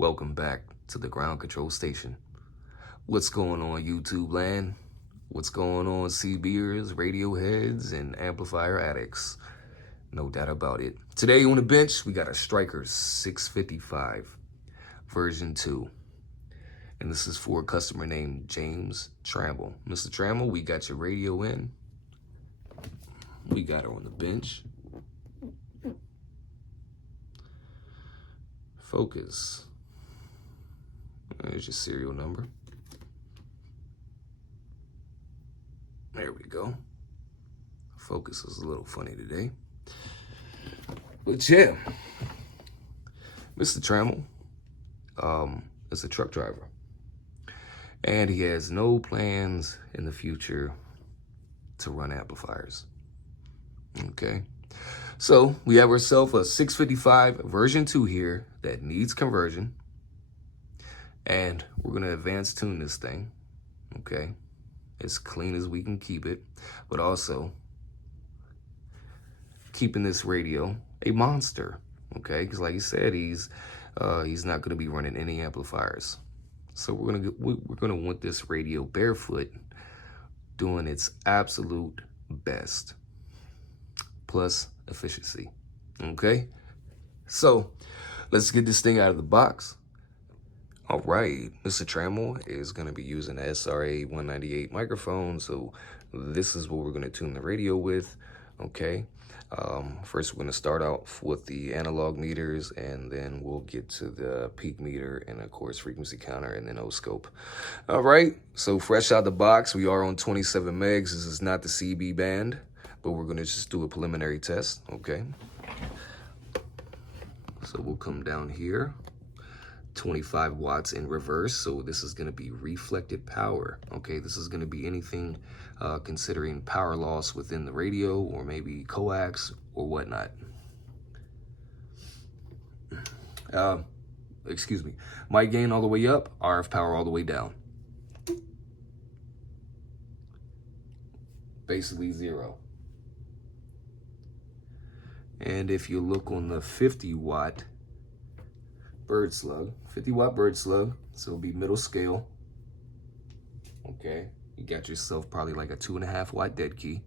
Welcome back to the ground control station. What's going on, YouTube land? What's going on, CBers, radio heads, and amplifier addicts? No doubt about it. Today on the bench, we got a Stryker 655 version 2. And this is for a customer named James Tramble. Mr. Tramble, we got your radio in. We got her on the bench. Focus. There's your serial number. There we go. Focus is a little funny today. But yeah, Mr. Trammell is a truck driver. And he has no plans in the future to run amplifiers. Okay. So we have ourselves a 655 version 2 here that needs conversion. And we're going to advance tune this thing, okay, as clean as we can keep it, but also keeping this radio a monster, okay, because like you said, he's not going to be running any amplifiers. So we're gonna want this radio barefoot, doing its absolute best, plus efficiency, okay? So let's get this thing out of the box. All right, Mr. Trammell is going to be using the SRA 198 microphone, so this is what we're going to tune the radio with, okay? First, we're going to start off with the analog meters, and then we'll get to the peak meter, and of course, frequency counter, and then O-scope. All right, so fresh out the box, we are on 27 megs. This is not the CB band, but we're going to just do a preliminary test, okay? So we'll come down here. 25 watts in reverse, so this is going to be reflected power. Okay, this is going to be anything considering power loss within the radio, or maybe coax or whatnot. Excuse me. Mic gain all the way up, RF power all the way down. Basically 0. And if you look on the 50 watt bird slug, 50 watt bird slug, so it'll be middle scale. Okay, you got yourself probably like a 2.5 watt dead key,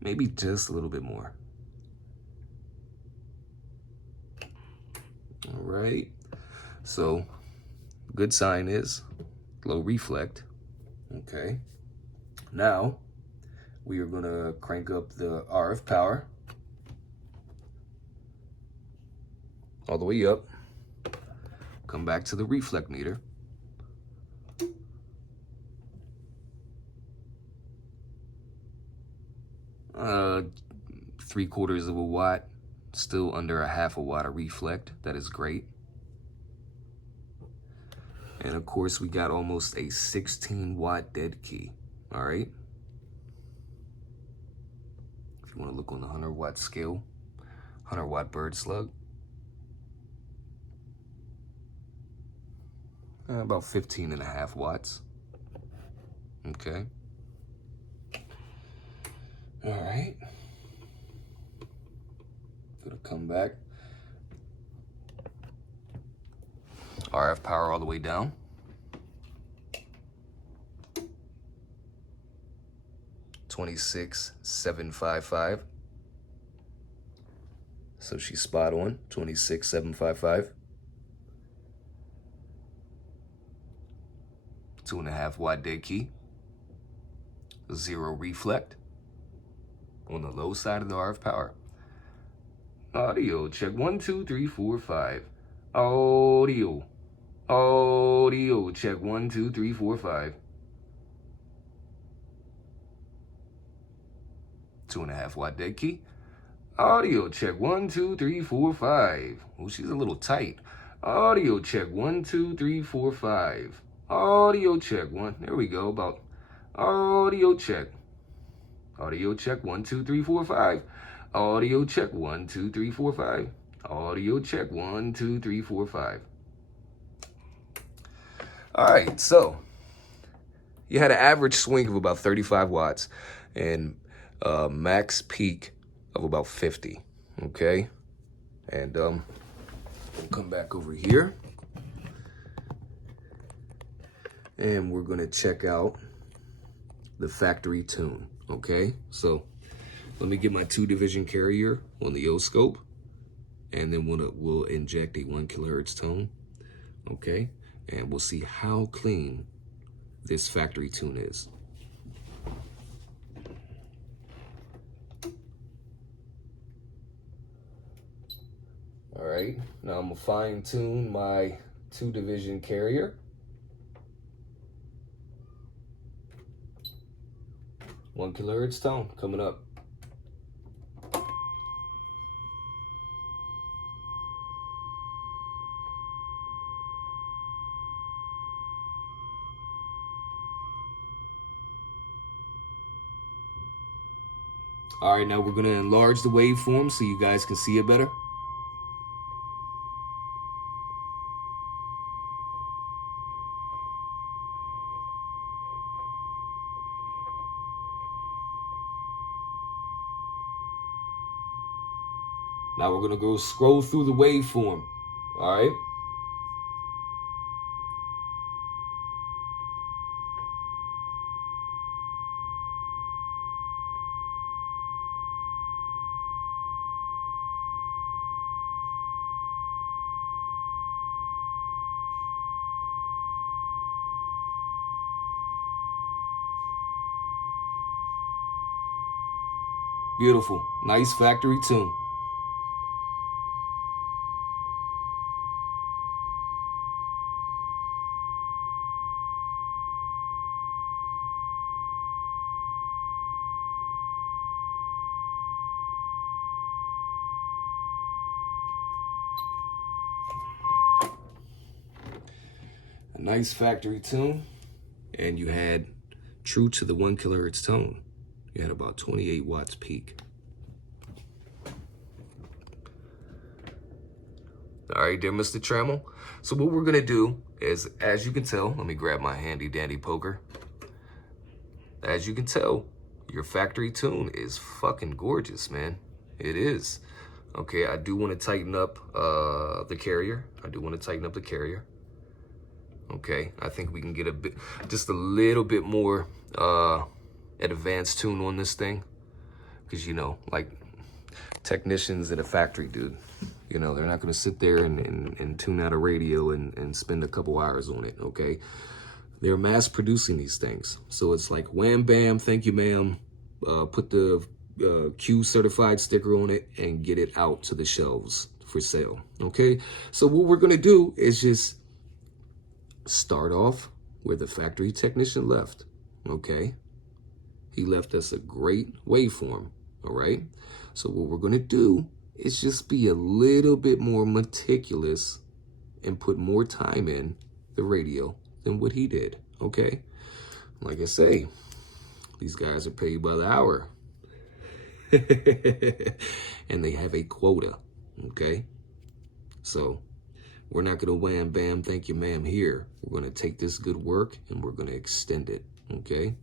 maybe just a little bit more. All right, so good sign is low reflect. Okay, now we are gonna crank up the RF power all the way up. Come back to the reflect meter. Three-quarters of a watt, still under a half a watt of reflect. That is great. And of course, we got almost a 16 watt dead key. All right. If you want to look on the 100 watt scale, 100 watt bird slug. About 15.5 watts. Okay. All right. Gonna come back. RF power all the way down. $26,755. So she's spot on. $26,755. 2.5 watt dead key, 0 reflect on the low side of the RF power. Audio check 1 2 3 4 5. Audio check 1 2 3 4 5. 2.5 watt dead key. Audio check 1 2 3 4 5. Oh, she's a little tight. Audio check 1 2 3 4 5. Audio check 1. There we go. About audio check. Audio check 1 2 3 4 5. Audio check 1 2 3 4 5. Audio check 1 2 3 4 5. All right, so you had an average swing of about 35 watts and max peak of about 50. Okay, and we'll come back over here. and we're gonna check out the factory tune, okay? So let me get my 2-division carrier on the O-scope, and then we'll inject a 1 kilohertz tone, okay? And we'll see how clean this factory tune is. All right, now I'm gonna fine tune my 2-division carrier. 1 kilohertz tone coming up. All right, now we're gonna enlarge the waveform so you guys can see it better. Now we're gonna go scroll through the waveform, all right? Beautiful, nice factory tune. A nice factory tune, and you had, true to the 1 kilohertz tone, you had about 28 watts peak. All right, dear Mr. Trammell. So what we're gonna do is, as you can tell, let me grab my handy dandy poker. As you can tell, your factory tune is fucking gorgeous, man. It is. Okay, I do want to tighten up the carrier. Okay, I think we can get just a little bit more advanced tune on this thing. Because, you know, like technicians at a factory, dude, you know, they're not going to sit there and tune out a radio and spend a couple hours on it, okay? They're mass producing these things. So it's like, wham, bam, thank you, ma'am. Put the Q certified sticker on it and get it out to the shelves for sale, okay? So what we're going to do is just start off where the factory technician left, okay? He left us a great waveform, all right? So what we're going to do is just be a little bit more meticulous and put more time in the radio than what he did, okay? Like I say, these guys are paid by the hour. And they have a quota, okay? So we're not going to wham, bam, thank you, ma'am here. We're going to take this good work and we're going to extend it, okay?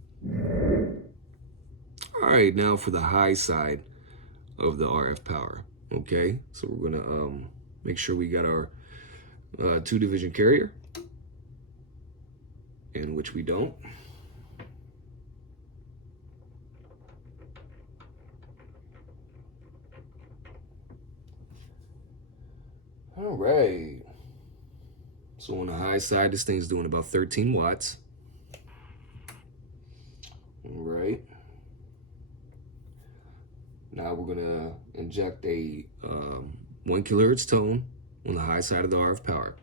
All right, now for the high side of the RF power, okay? So we're going to make sure we got our 2-division carrier, in which we don't. All right. So on the high side, this thing's doing about 13 watts. All right. Now we're gonna inject a 1 kilohertz tone on the high side of the RF power.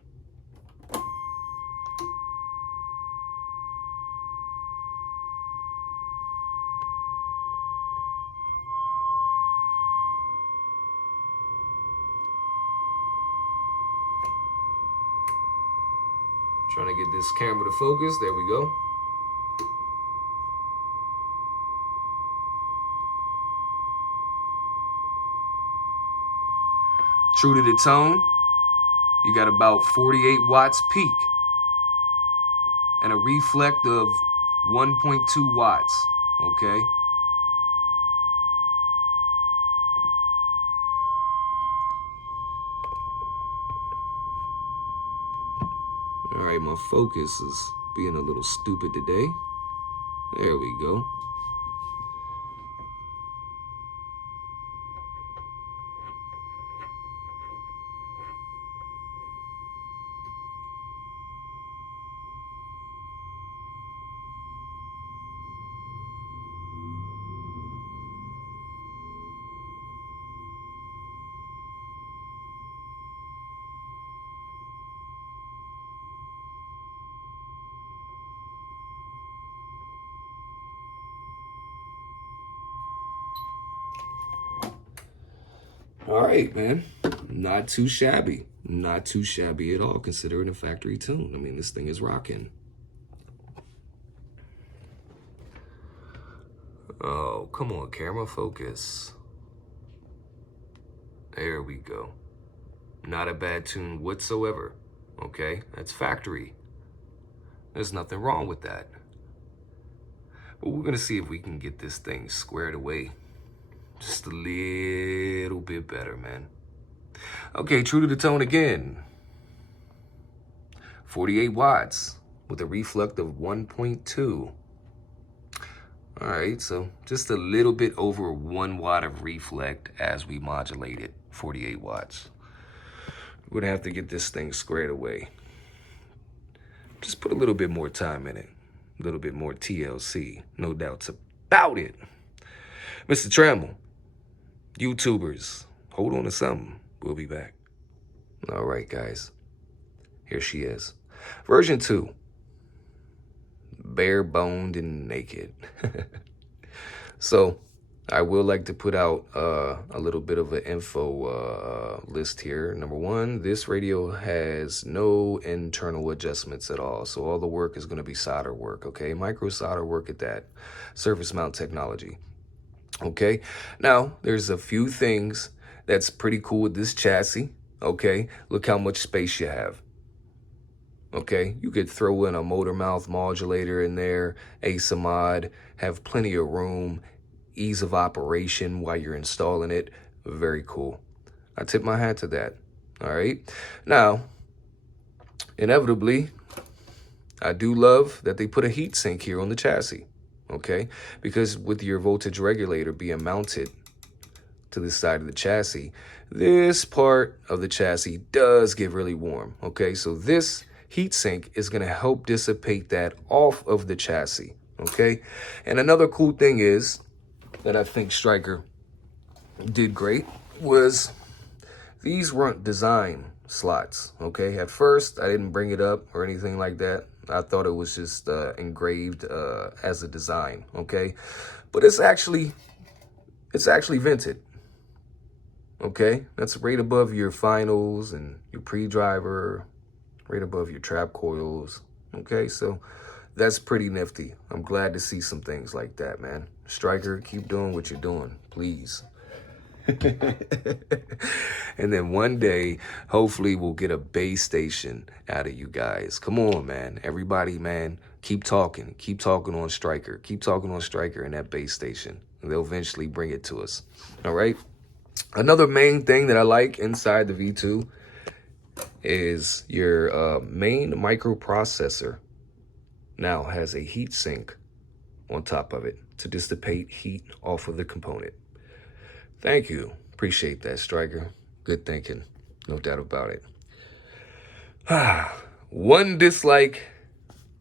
Trying to get this camera to focus. There we go. True to the tone, you got about 48 watts peak and a reflect of 1.2 watts, okay? All right, my focus is being a little stupid today. There we go. All right, man. Not too shabby. Not too shabby at all, considering a factory tune. I mean, this thing is rocking. Oh, come on, camera, focus. There we go. Not a bad tune whatsoever. Okay, that's factory. There's nothing wrong with that. But we're gonna see if we can get this thing squared away just a little bit better, man. Okay, true to the tone again. 48 watts with a reflect of 1.2. All right, so just a little bit over 1 watt of reflect as we modulate it, 48 watts. We're gonna have to get this thing squared away. Just put a little bit more time in it, a little bit more TLC, no doubts about it. Mr. Trammell, YouTubers, hold on to something. We'll be back. All right, guys. Here she is. Version 2. Bare-boned and naked. So, I will like to put out a little bit of an info list here. Number 1, this radio has no internal adjustments at all. So all the work is going to be solder work, okay? Micro solder work at that. Surface mount technology. Okay, now there's a few things that's pretty cool with this chassis. Okay, look how much space you have. Okay, you could throw in a motor mouth modulator in there, ASA mod, have plenty of room, ease of operation while you're installing it. Very cool. I tip my hat to that. All right, now, inevitably, I do love that they put a heat sink here on the chassis. Okay, because with your voltage regulator being mounted to the side of the chassis, this part of the chassis does get really warm. Okay, so this heat sink is going to help dissipate that off of the chassis. Okay, and another cool thing is that I think Stryker did great was these weren't design slots. Okay, at first I didn't bring it up or anything like that. I thought it was just engraved as a design, okay? But it's actually vented, okay? That's right above your finals and your pre-driver, right above your trap coils, okay? So that's pretty nifty. I'm glad to see some things like that, man. Stryker, keep doing what you're doing, please. And then one day, hopefully we'll get a base station out of you guys. Come on, man. Everybody, man, keep talking on Stryker. Keep talking on Stryker and that base station. And they'll eventually bring it to us. All right. Another main thing that I like inside the V2 is your main microprocessor now has a heat sink on top of it to dissipate heat off of the component. Thank you. Appreciate that, Stryker. Good thinking. No doubt about it. One dislike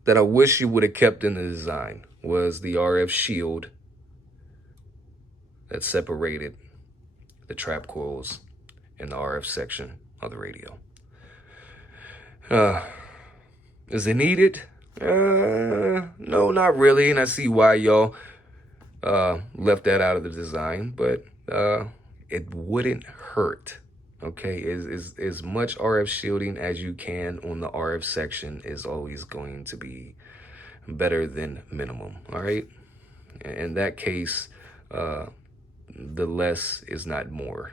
that I wish you would have kept in the design was the RF shield that separated the trap coils and the RF section of the radio. Is it needed? No, not really. And I see why y'all left that out of the design, but it wouldn't hurt. Okay, as much RF shielding as you can on the RF section is always going to be better than minimum. All right, in that case, the less is not more.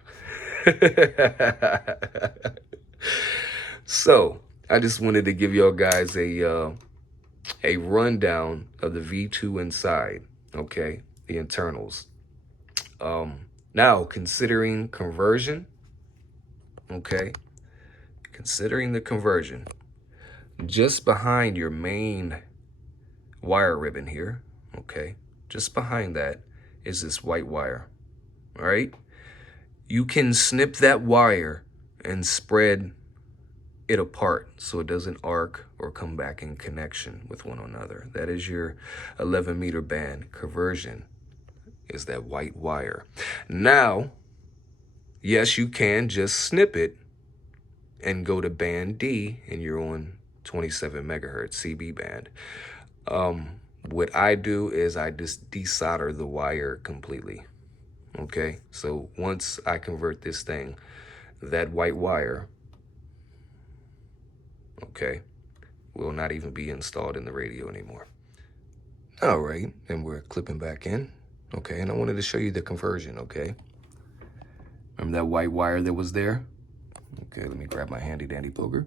So I just wanted to give y'all guys a rundown of the V2 inside. Okay, the internals. Now, considering conversion, okay, considering the conversion, just behind your main wire ribbon here, okay? Just behind that is this white wire, all right? You can snip that wire and spread it apart so it doesn't arc or come back in connection with one another. That is your 11-meter band. Conversion is that white wire. Now, yes, you can just snip it and go to band D, and you're on 27 megahertz CB band. What I do is I just desolder the wire completely. Okay, so once I convert this thing, that white wire, okay, will not even be installed in the radio anymore. All right, and we're clipping back in. Okay, and I wanted to show you the conversion, okay? Remember that white wire that was there? Okay, let me grab my handy dandy booger.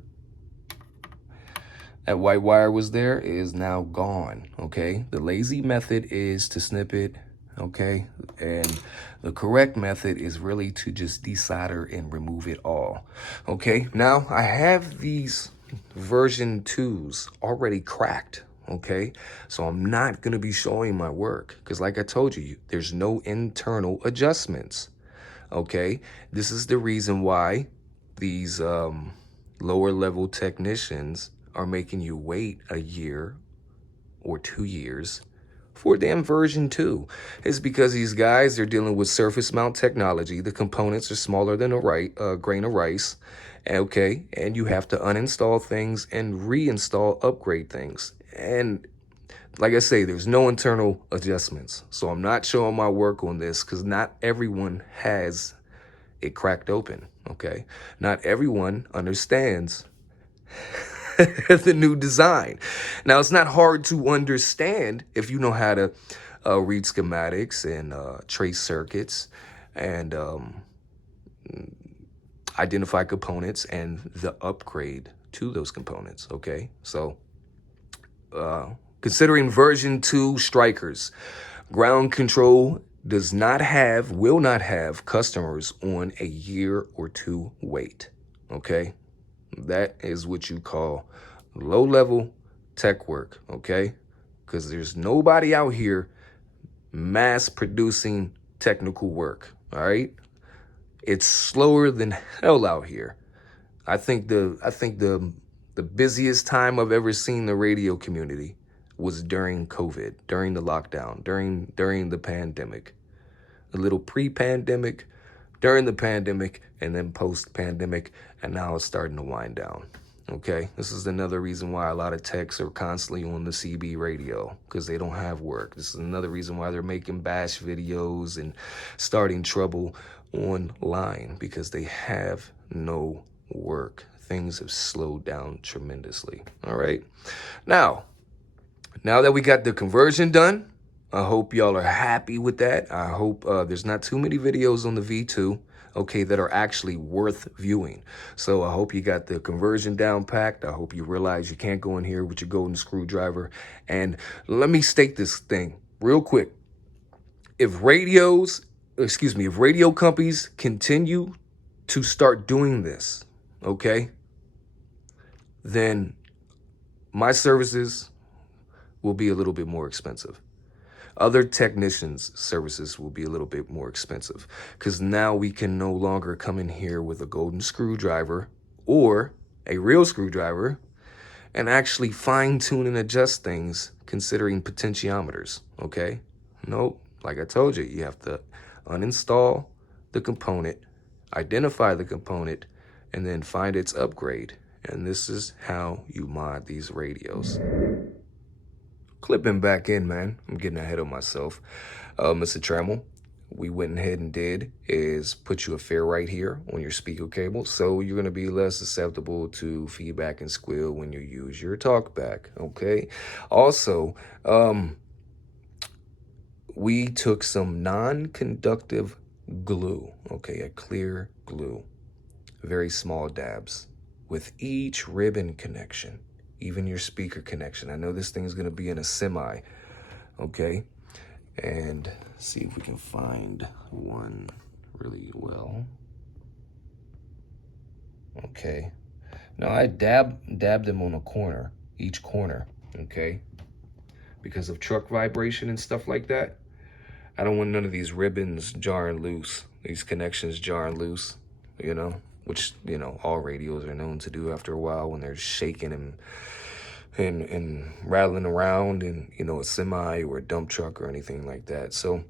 That white wire was there, is now gone, okay? The lazy method is to snip it, okay? And the correct method is really to just desolder and remove it all, okay? Now, I have these version 2s already cracked, okay? So I'm not gonna be showing my work because like I told you, there's no internal adjustments, okay? This is the reason why these lower level technicians are making you wait a year or 2 years for damn version 2. It's because these guys are dealing with surface mount technology. The components are smaller than a grain of rice, okay? And you have to uninstall things and reinstall, upgrade things. And like I say, there's no internal adjustments. So I'm not showing my work on this because not everyone has it cracked open, okay? Not everyone understands the new design. Now, it's not hard to understand if you know how to read schematics and trace circuits and identify components and the upgrade to those components, okay? So considering version 2 Strykers, ground control does not have, will not have customers on a year or 2 wait, okay? That is what you call low-level tech work, okay? Because there's nobody out here mass-producing technical work, all right? It's slower than hell out here. I think the busiest time I've ever seen the radio community was during COVID, during the lockdown, during the pandemic. A little pre-pandemic, during the pandemic, and then post-pandemic, and now it's starting to wind down, okay? This is another reason why a lot of techs are constantly on the CB radio, because they don't have work. This is another reason why they're making bash videos and starting trouble online, because they have no work. Things have slowed down tremendously, all right? Now that we got the conversion done, I hope y'all are happy with that. I hope there's not too many videos on the V2, okay, that are actually worth viewing. So I hope you got the conversion down packed. I hope you realize you can't go in here with your golden screwdriver. And let me state this thing real quick. If radio companies continue to start doing this, okay, then my services will be a little bit more expensive. Other technicians' services will be a little bit more expensive because now we can no longer come in here with a golden screwdriver or a real screwdriver and actually fine tune and adjust things considering potentiometers, okay? Nope, like I told you, you have to uninstall the component, identify the component, and then find its upgrade. And this is how you mod these radios. Clipping back in, man. I'm getting ahead of myself. Mr. Trammell, we went ahead and did is put you a fair right here on your speaker cable, so you're going to be less susceptible to feedback and squeal when you use your Talkback, okay? Also, we took some non-conductive glue, okay, a clear glue, very small dabs, with each ribbon connection. Even your speaker connection. I know this thing is going to be in a semi, okay? And see if we can find one really well. Okay. Now I dabbed them on a corner, each corner, okay? because of truck vibration and stuff like that. I don't want none of these ribbons jarring loose, these connections jarring loose, you know, which, you know, all radios are known to do after a while when they're shaking and rattling around in, you know, a semi or a dump truck or anything like that. So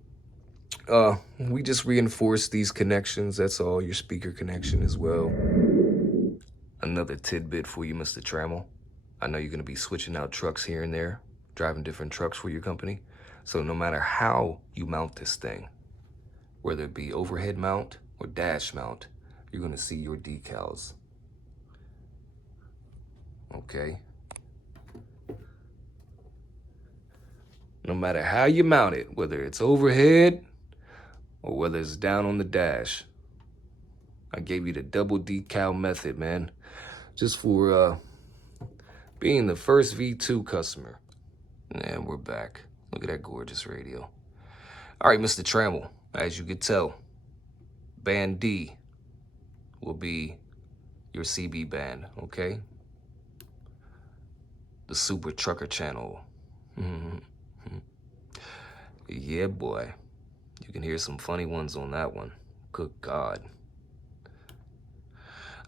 we just reinforce these connections. That's all. Your speaker connection as well. Another tidbit for you, Mr. Trammell. I know you're going to be switching out trucks here and there, driving different trucks for your company. So no matter how you mount this thing, whether it be overhead mount or dash mount, you're going to see your decals. Okay? No matter how you mount it, whether it's overhead or whether it's down on the dash, I gave you the double decal method, man, just for being the first V2 customer. And we're back. Look at that gorgeous radio. All right, Mr. Trammell, as you can tell, band D will be your CB band, okay? The Super Trucker Channel. Yeah, boy. You can hear some funny ones on that one. Good God.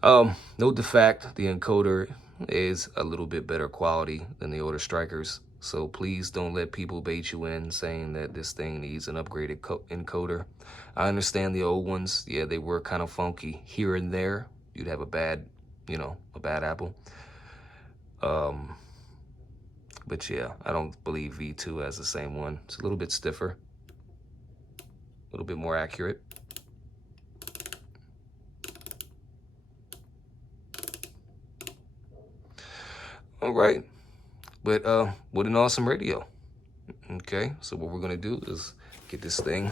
Note the fact the encoder is a little bit better quality than the older Strykers. So please don't let people bait you in saying that this thing needs an upgraded encoder. I understand the old ones. Yeah, they were kind of funky here and there. You'd have a bad, you know, a bad apple. But yeah, I don't believe V2 has the same one. It's a little bit stiffer, a little bit more accurate. All right, but what an awesome radio. Okay, so what we're gonna do is get this thing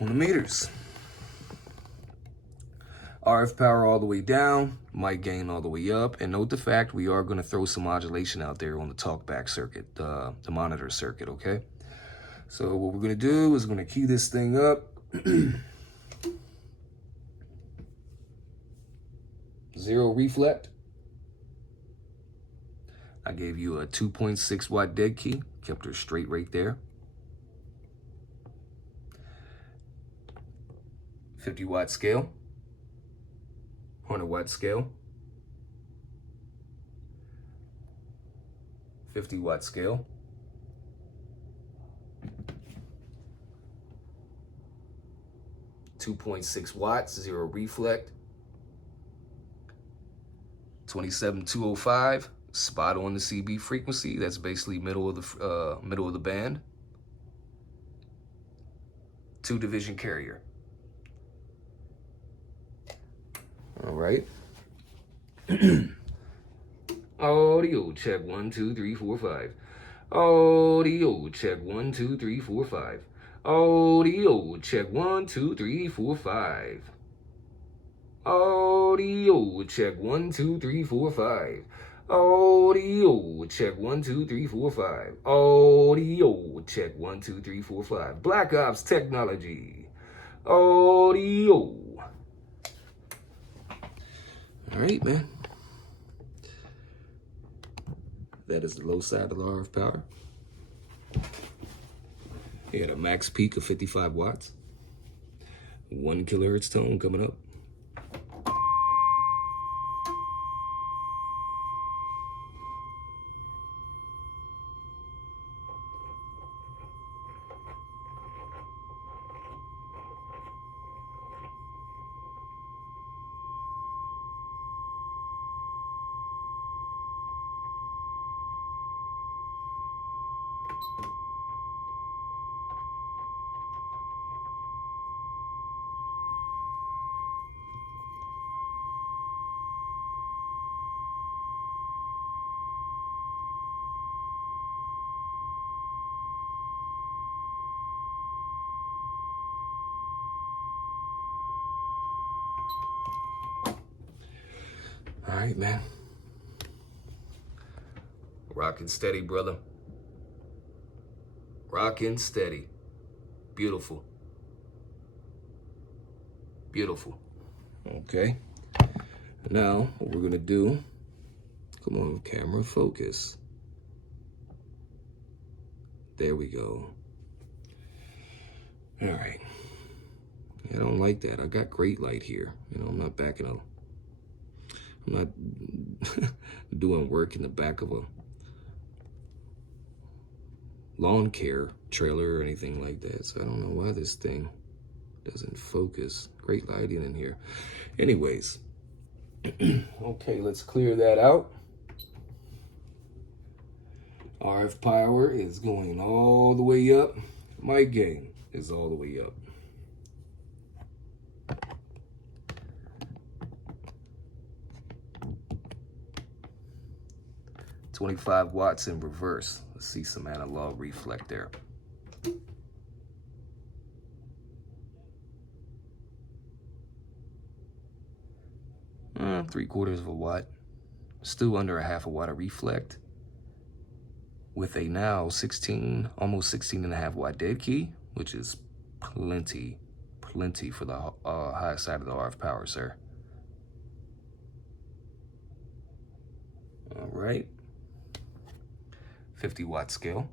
on the meters. RF power all the way down, mic gain all the way up, and note the fact we are going to throw some modulation out there on the talkback circuit, the monitor circuit, okay? So what we're going to do is we're going to key this thing up. 0 reflect. I gave you a 2.6 watt dead key, kept her straight right there. 50 watt scale. 100 watt scale, 50 watt scale, 2.6 watts, 0 reflect, 27205, spot on the CB frequency. That's basically middle of the band. 2-division carrier. All right. Audio check 1 2 3 4 5. Audio check 1 2 3 4 5. Audio check 1 2 3 4 5. Audio check 1 2 3 4 5. Audio check 1 2 3 4 5. Audio check 1 2 3 4 5. Black Ops technology. Audio. All right, man. That is the low side of the RF power. You had a max peak of 55 watts. 1 kilohertz tone coming up. All right, man. Rocking steady, brother. Rocking steady. Beautiful. Beautiful. Okay. Now, what we're going to do, come on, camera, focus. There we go. All right. I don't like that. I got great light here. You know, I'm not backing up. I'm not doing work in the back of a lawn care trailer or anything like that. So I don't know why this thing doesn't focus. Great lighting in here. Anyways. Okay, let's clear that out. RF power is going all the way up. My gain is all the way up. $25 watts in reverse. Let's see some analog reflect there. Three-quarters of a watt. Still under a half a watt of reflect. With a now 16, almost 16.5 watt dead key, which is plenty for the high side of the RF power, sir. All right. 50 watt scale.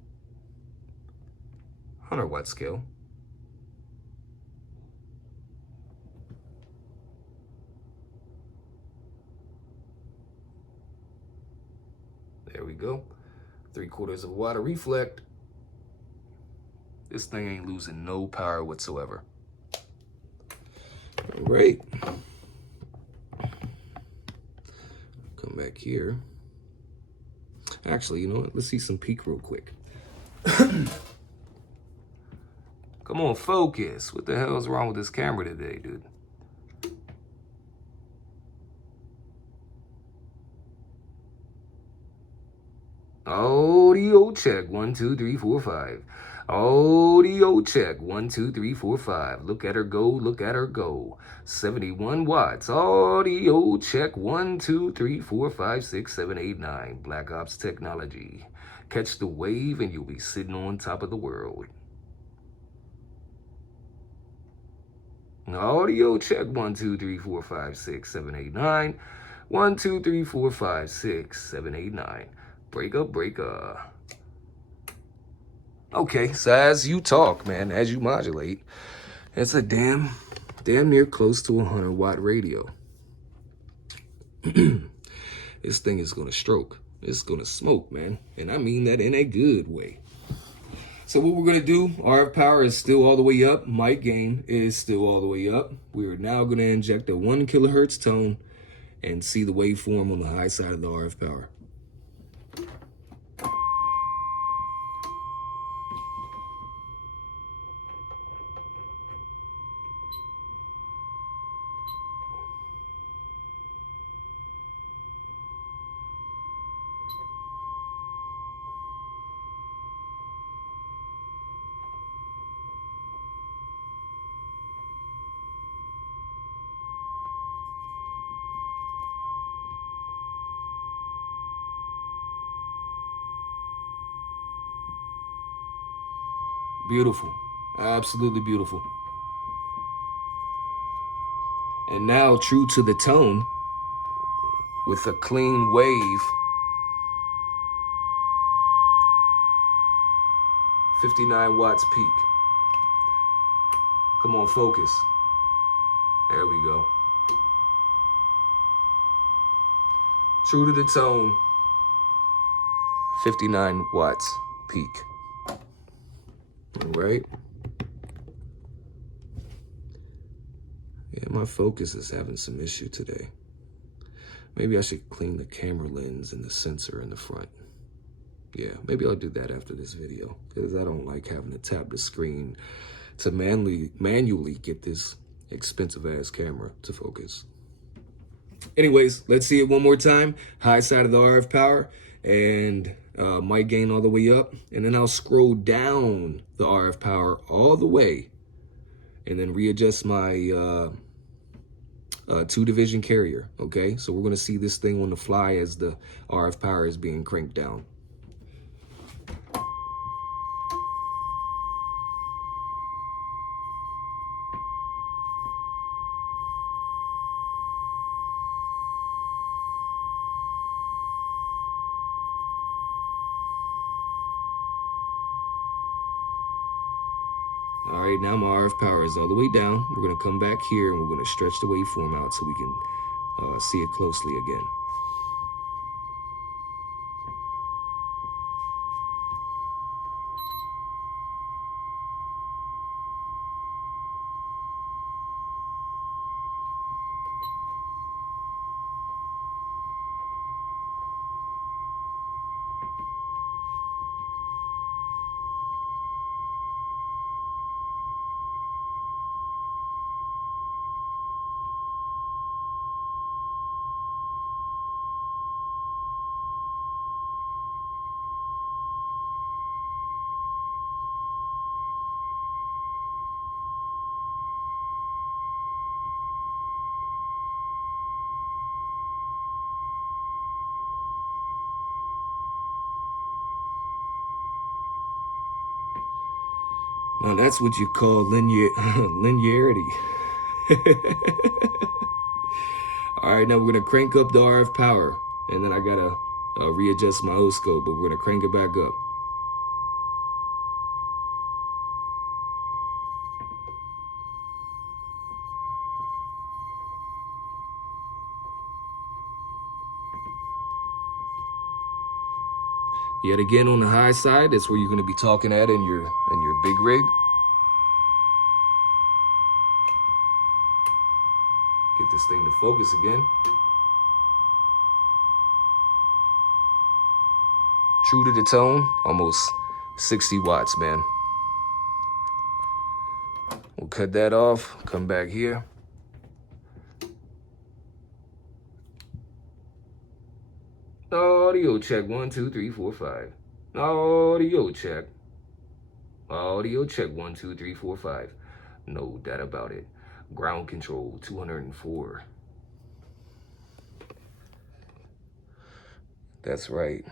100 watt scale. There we go. 3/4 of a watt of reflect. This thing ain't losing no power whatsoever. All right. Come back here. Actually, you know what? Let's see some peak real quick. Come on, focus. What the hell is wrong with this camera today, dude? Audio check. 1, 2, 3, 4, 5. Audio check. 1, 2, 3, 4, 5. Look at her go. Look at her go. 71 watts. Audio check. 1, 2, 3, 4, 5, 6, 7, 8, 9. Black Ops technology. Catch the wave and you'll be sitting on top of the world. Audio check. 1, 2, 3, 4, 5, 6, 7, 8, 9. 1, 2, 3, 4, 5, 6, 7, 8, 9. Breaker. Okay, so as you talk, man, as you modulate, it's a damn near close to 100 watt radio. This thing is gonna stroke. It's gonna smoke, man. And I mean that in a good way. So what we're gonna do, RF power is still all the way up. Mic gain is still all the way up. We are now gonna inject a 1 kilohertz tone and see the waveform on the high side of the RF power. Beautiful. Absolutely beautiful. And now, true to the tone, with a clean wave, 59 watts peak. Come on, focus. There we go. True to the tone, 59 watts peak. All right. Yeah, my focus is having some issue today. Maybe I should clean the camera lens and the sensor in the front. Yeah, maybe I'll do that after this video, because I don't like having to tap the screen to manually get this expensive ass camera to focus. Anyways, let's see it one more time. High side of the RF power and mic gain all the way up. And then I'll scroll down the RF power all the way and then readjust my 2-division carrier. Okay, so we're going to see this thing on the fly as the RF power is being cranked down. right, now my RF power is all the way down. We're going to come back here and we're going to stretch the waveform out so we can see it closely again. Now that's what you call linearity. All right, now we're gonna crank up the RF power, and then I gotta readjust my oscilloscope, but we're gonna crank it back up. Yet again, on the high side, that's where you're gonna be talking at in your big rig. Get this thing to focus again. True to the tone, almost 60 watts, man. We'll cut that off, come back here. Audio check, 1, 2, 3, 4, 5. Audio check. Audio check, 1, 2, 3, 4, 5. No doubt about it. Ground control, 204. That's right.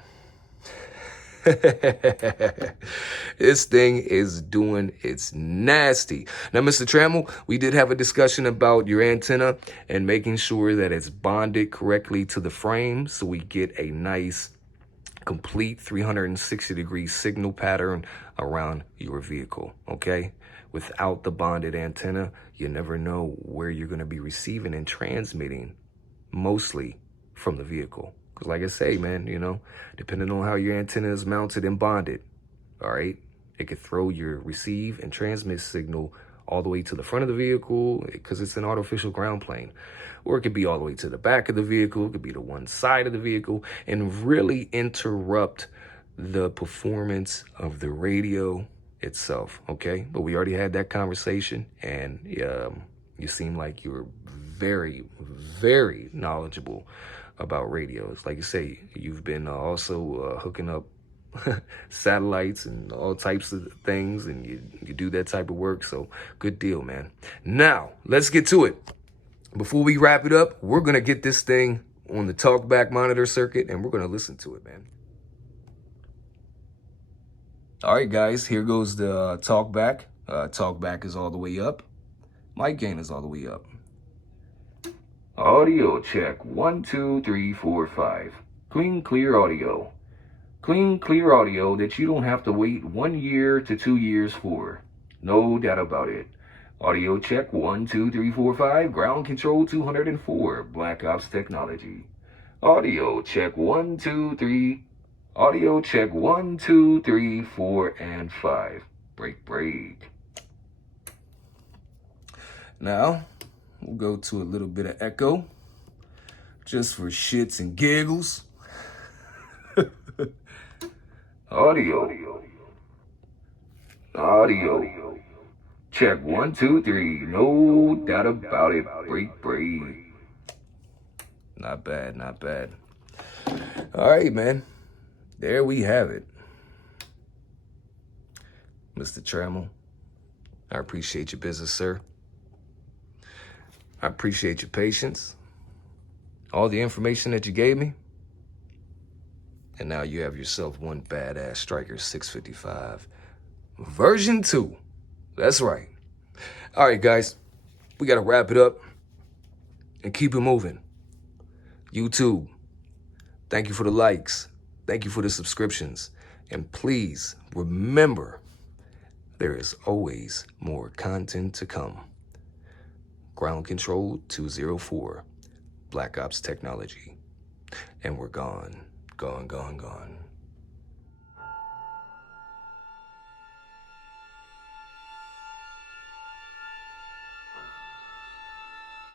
This thing is doing its nasty. Now, Mr. Trammell, we did have a discussion about your antenna and making sure that it's bonded correctly to the frame so we get a nice, complete 360-degree signal pattern around your vehicle, okay? Without the bonded antenna, you never know where you're going to be receiving and transmitting, mostly from the vehicle. Because like I say, man, you know, depending on how your antenna is mounted and bonded, all right, it could throw your receive and transmit signal all the way to the front of the vehicle because it's an artificial ground plane. Or it could be all the way to the back of the vehicle. It could be to one side of the vehicle and really interrupt the performance of the radio itself, okay? But we already had that conversation, and you seem like you're very, very knowledgeable about radios. Like you say, you've been also hooking up satellites and all types of things, and you do that type of work, so good deal, man. Now, let's get to it. Before we wrap it up, we're going to get this thing on the Talkback monitor circuit, and we're going to listen to it, man. All right, guys, here goes the Talkback. Talkback is all the way up. Mic gain is all the way up. Audio check, 1, 2, 3, 4, 5. Clean, clear audio. Clean, clear audio that you don't have to wait 1 year to 2 years for. No doubt about it. Audio check, 1, 2, 3, 4, 5. Ground control 204. Black Ops technology. Audio check, 1, 2, 3. Audio check, 1, 2, 3, 4, and 5. Break. Now, we'll go to a little bit of echo, just for shits and giggles. Audio. Check, 1, 2, 3. No doubt about it. Break. Not bad. All right, man. There we have it. Mr. Trammell, I appreciate your business, sir. I appreciate your patience, all the information that you gave me. And now you have yourself one badass Stryker 655 version 2. That's right. All right, guys, we got to wrap it up and keep it moving. YouTube, thank you for the likes. Thank you for the subscriptions. And please remember, There is always more content to come. Ground Control 204, Black Ops Technology. And we're gone, gone, gone, gone.